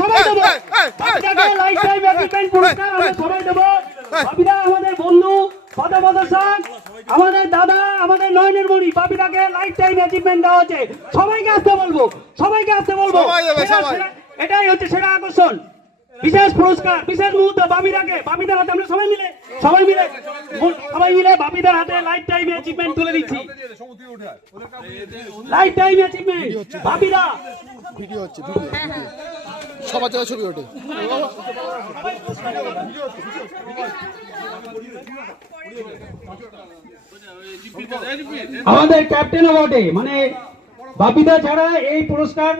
সবাই দেবো life time achievement পুরস্কার আমরা সবাই দেবো। বাপিদা আমাদের বন্ধু, আমাদের দাদা, আমাদের নয়নের মণি, বাপিদাকে লাইফ টাইম অ্যাচিভমেন্ট দেওয়া হচ্ছে। সবাইকে আসতে বলবো, সবাইকে আসতে বলবো। এটাই হচ্ছে সেরা আকর্ষণ, বিশেষ পুরস্কার, বিশেষ মুহূর্ত। বাপিদার হাতে আমরা সবাই মিলে বাপিদার হাতে লাইফ টাইম অ্যাচিভমেন্ট তুলে দিচ্ছি। লাইফ টাইম অ্যাচিভমেন্ট বাপিদা। ভিডিও হচ্ছে, সবার জায়গায় ছবি ওঠে। আমাদের ক্যাপ্টেন অ্যাওয়ার্ডে মানে বাপিদা ছাড়া এই পুরস্কার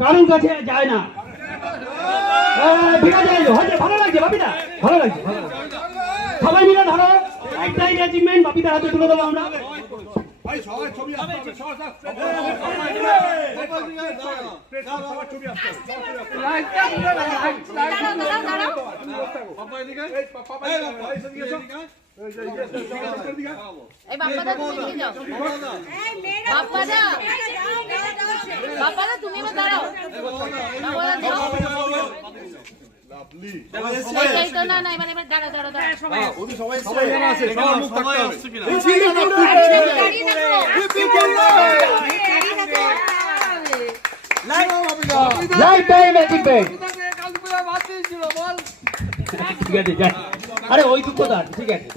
কারোর কাছে যায় না। ঠিক আছে, ভালো লাগছে বাপিদা, ভালো লাগছে। সবাই মিলে ধরো লাইফ টাইম অ্যাচিভমেন্ট বাপিদার হাতে তুলে দেবো আমরা। ঠিক আছে, আরে ওই দুঃখ তার, ঠিক আছে।